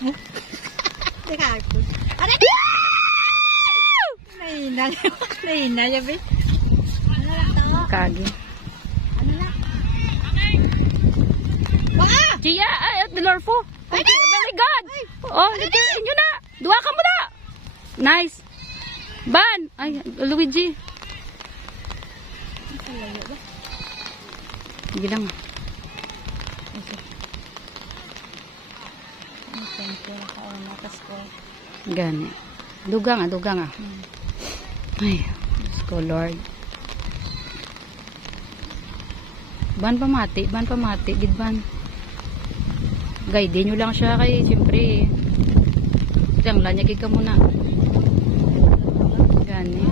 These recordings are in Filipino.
Teka ako. Ano? Nahina niya, be. Ano lang to? Kagi. Ano lang? Baka! Gia, Delorfo. Ay, na! Very good. Ay, Oh, inyo na. Duwa ka mo na. Nice. Ban. Ay, Luigi. Malayo ba? Sige lang. Thank you. Nakauna ka ko. Gani. Dugang ah. Ay, Diyos ko, Lord. Ban pamati, gidban. Guide nyo lang siya kay, siyempre, lang lanyagig ka muna. Gani.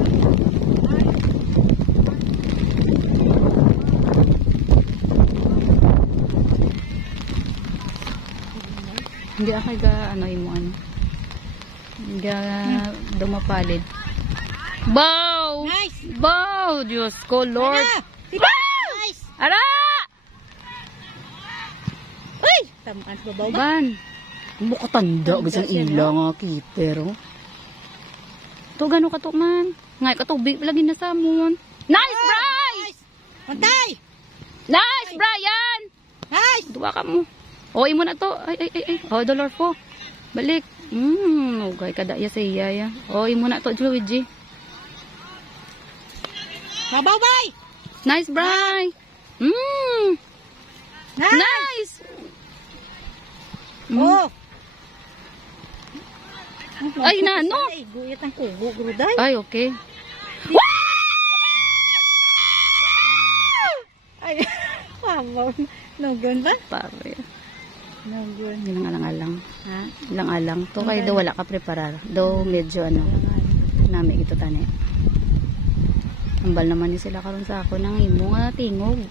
Hindi ako ano. Hindi dumapalid. Bow! Nice! Bow! Diyos ko, Lord. Ano? Diba? Nice! Ara! Uy! Tamaan sa babaw ba? Ban! Mukha tanda. Tanda Gasang siya, ila nga, keeper. Oh. Ito, gano'ng katukman. Ngay, katubig. Lagi na sa amon. Nice, Bri! Nice! Pantay! Nice, Brian! Nice! Duwa ka mo. O, imo na to. Ay. O, Dolorfo. Balik. Okay, kadaya sa iya, ya. O, imo na to, Luigi. Babaw, bay! Nice, Bri! Nice! Nice! Oh! Ay, na, ano? Ay, guyat ang kugo, gruday. Ay, okay. Ay, babaw. Nogon ba? Pare. Nogon. Ilang alang-alang. Ha? Ilang alang. To kay do wala ka preparar. Do medyo ano. Nami ito tani. Ambal naman ni sila karon sa ako nang imo nga tingog.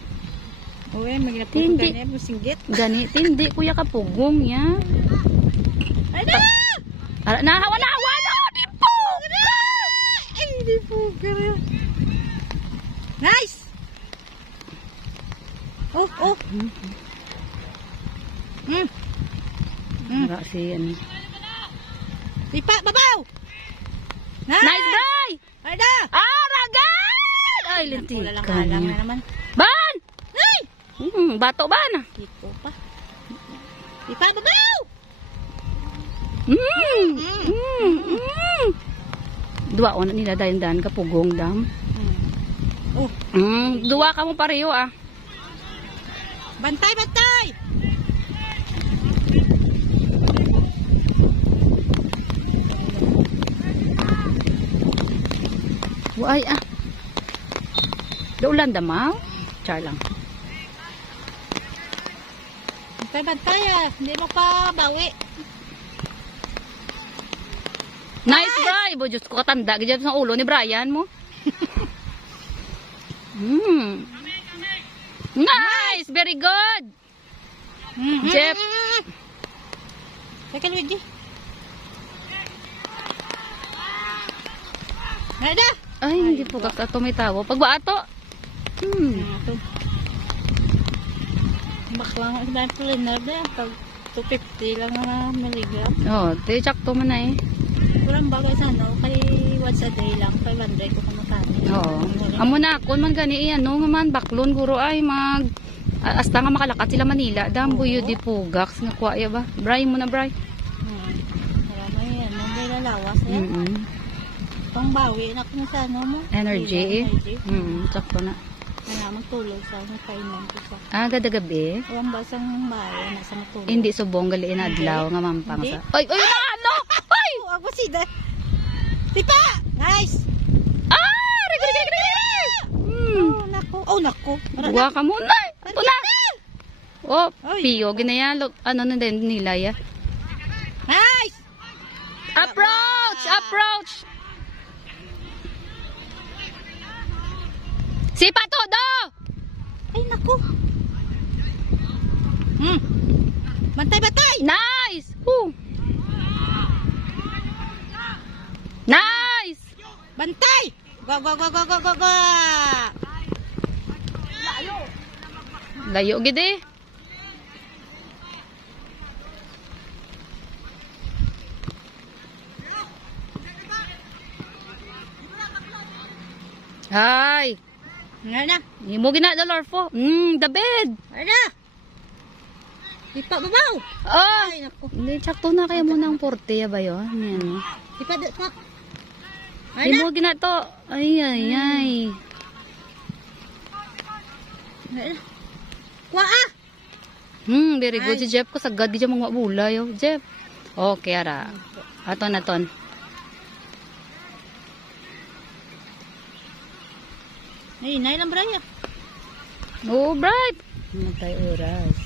Uwe, maglapo Hindi. ka niya, businggit. Gani, hindi kuya ka pugong ya. Ay, na! Ara na hawa na. Di po. Ay, di po ka rin. Nice! Oh! Ara si ano. Tipa, babaw! Nice, Bri! Ay, na! Aragan! Ay, lintikan Alang na niya. naman. Ban! Ay! Bato ban. Tiko pa. Tipa, babaw! Dua ona nila dayan ka pugong dam. Oh, Dua ka mo pareho ah. bantay, bantay! Ay ah. Daulan damaw. Char lang. Bantay, bantay ah. Hindi mo pa bawi. Nice, Bri. Bo, Diyos ko, katanda. Ganyan sa ulo ni Brian mo. Nice! Very good! Jeff. Teka, Luigi. Nada! Ay, hindi po kakato may tawo. Pagbato. Ito. Baklang ang dahil plenar na. Pag 250 lang na miligram. Oh, check to man na eh. Kurang bagay sa ano. Kay once a day lang. 500 ko kumakani. Oo. Amo na ako man gani ano nga man baklon guro ay mag hasta nga makalakat sila Manila. Dambuyo di pugaks nga kuya ba. Bri mo na, Bri. Marami yan. May lalawas yan. Pang bawi na kung sa ano mo. Energy. Energy. Sakto na. Kaya magtulog sa kainan ko sa. Gada gabi. O ang basang bawi na sa matulog. Hindi subong gali na adlaw nga mampang Hindi. sa. Ay, na ano? Ay! Oh, ako si da. Tipa! Nice! Oh, nako. Buwa ka muna. Ito na. Oh, Ay. piyo. Ginayalog. Ano na din nila ya. Nice! Approach! Approach! Sipa todo! Ay, nako. Bantay, bantay! Nice! Nice! Bantay! Go, go, go, go, go, go, go! Layo gid eh. Ay. Nga na. Imo gina dollar po. The bed. Ano? Ipa babaw. Ah. Ay, naku. Hindi, sakto na kaya mo ng 40 ba yun? Yan. Ipa doon pa. Imo gina to. Ay, ay, ay. Ano? Kuha ah. Very good. Si Jeff ko sagad di siya mga bulay. Oh. Jeff. Okay, ara. Aton, aton. Ay, nailang braya. Oh, bright. Matay oras.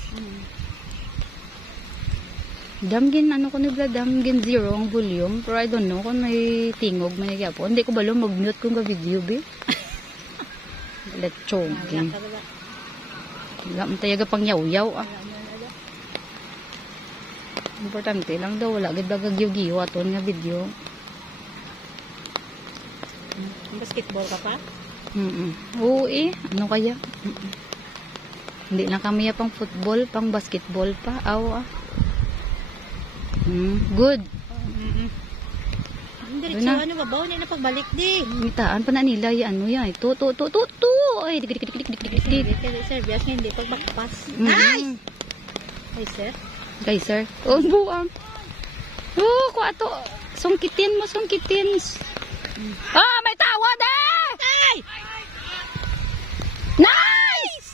Damgin, ano ko nila, damgin 0 ang volume. Pero I don't know kung may tingog man niya po. Hindi ko balo mag-mute kung ka-video, be. Let's choking. Wala mo tayo pang yaw-yaw, ah. Importante lang daw, wala gid bagagyo-giyo aton nga video. Basketball ka pa? Oo eh, ano kaya? Hindi na kami pang football, pang basketball pa. Aw ah. Good. Diretso, ano babaw na pagbalik di. Mitaan pa na nila yung ano yan. Ito. Ay, dik. Kasi servias nga hindi pagbakpas. Nice! Ay, sir. Kay sir. Oh, buang. Oh, ko ato. Sungkitin mo. Ah, may tawa de! Ay! Nice!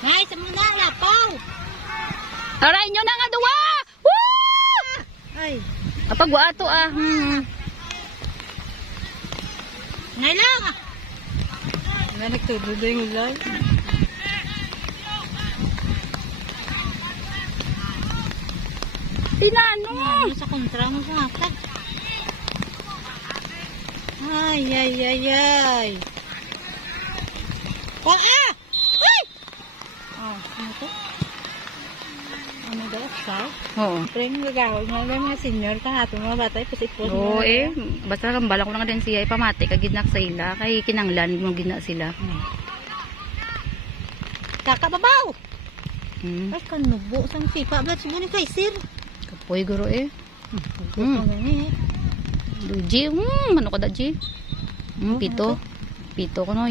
Nice, mo na, lapaw! Aray nyo na nga duwa! Woo! Ay, Apag wa ato ah. ngay lang ah! Nga nagtubo ba yung ulan? Pinano? Ano sa kontra mo pumatag? Ay. Oh, ah! Ay! Oh, ano to? Ano daw? Siya? Oo. Pero yung gagawin nga lang mga senior kahapon mga bata, ipusipon. Oo eh. Basta kambala ko lang din siya ipamati kagidnak sa ila. Kay kinanglan mo gina sila. Kakababaw! Hmm. Ay, kanubo. Sang sipa. Ba't siya ni Kaiser? Kapoy guro eh. Ang ganyan eh. G. Ano ka da G? Pito. Pito ko no.